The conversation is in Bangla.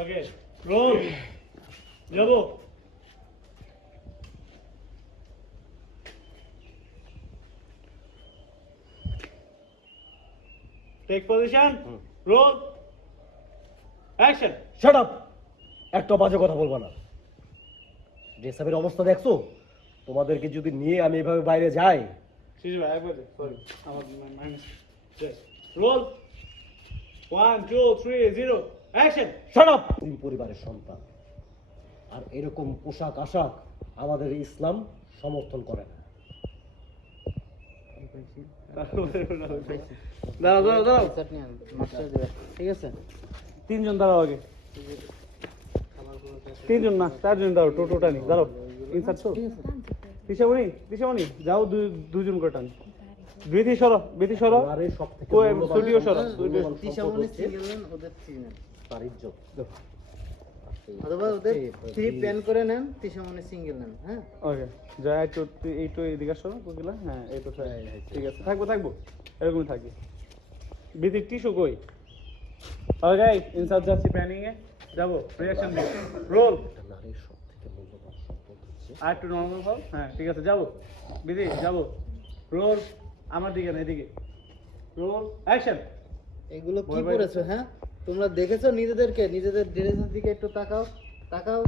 ওকে রোল যাবো take position roll action shut up, একটা বাজে কথা বলবা না। ড্রেসাপের অবস্থা দেখছো? তোমাদেরকে যদি নিয়ে আমি এভাবে বাইরে যাই, শিশু ভাই একবার সরি আমার minus roll 1 2 3 0 action shut up. তিন পরিবারের সন্তান, আর এরকম পোশাক আশাক আমাদের ইসলাম সমর্থন করে না। দাঁড়াও দাঁড়াও দাঁড়াও ঠিক আছে তিনজন দাঁড়াও আগে তিনজন না চারজন দাঁড়াও টোটোটা নি দাঁড়াও ইনসার্ট তো দিশামণি যাও দুজন করে টান বিধি সরো আরে সব থেকে কই মূল্যবান স্টুডিও সরো মূল্যবান সম্পদ তিশামণি হচ্ছে সিঙ্গেল নেন ওদের থ্রি নেন তার ইজ্জত। অথবা ওদের থ্রি প্ল্যান করে নেন তিশামণি সিঙ্গেল নেন হ্যাঁ ওকে যা একটু এইটু এদিকে আসো কোকিলা হ্যাঁ এই তো ঠিক আছে থাকবো এরকমই থাকবে বিধি টিস্যু কই ওকে ইনসার্ট যাচ্ছি প্ল্যানিং এ যাবো রিঅ্যাকশন দিই রোল একটা নারীর সব থেকে মূল্যবান সম্পদ হচ্ছে আর একটু নর্মাল হও হ্যাঁ ঠিক আছে যাবো বিধি যাবো রোল আমার দিকে না এদিকে রোল অ্যাকশন এগুলো কি বল ভাই। করেছো হ্যাঁ তোমরা দেখেছো নিজেদের ড্রেসের দিকে একটু তাকাও